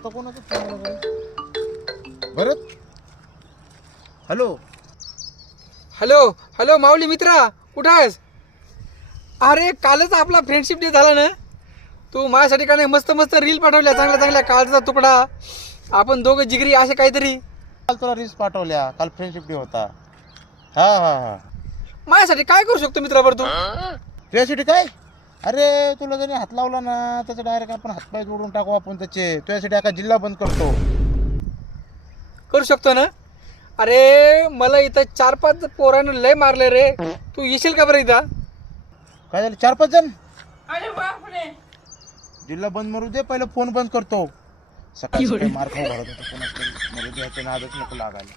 आत्ता कोणाचं फोन आला बरं? भरत. हॅलो. हॅलो हॅलो माऊली मित्रा, कुठं आहेस? अरे कालच आपला फ्रेंडशिप डे झाला ना. तू माझ्यासाठी का नाही मस्त मस्त रील पाठवल्या, चांगल्या चांगल्या, काळजाचा तुकडा, आपण दोघं जिगरी, असे काहीतरी. काल तुला रील्स पाठवल्या, काल फ्रेंडशिप डे होता. हा हा हा. माझ्यासाठी काय करू शकतो मित्राबर तू? तुझ्यासाठी काय? अरे तुला जरी हात लावला ना त्याचं डायरेक्ट आपण हातपाय जोडून टाकू आपण त्याचे. तुझ्यासाठी एका जिल्हा बंद करतो. करू शकतो ना? अरे मला इथं 4-5 पोरानं लय मारले रे. तू येशील का बरं इथं? काय झालं? 4-5 जण? अरे बापरे. जिल्हा बंद मारू दे, पहिलं फोन बंद करतो. सकाळी मार खाऊ घालत होतो कोणाच तरी. मला द्यायच्या नादच नको लागायला.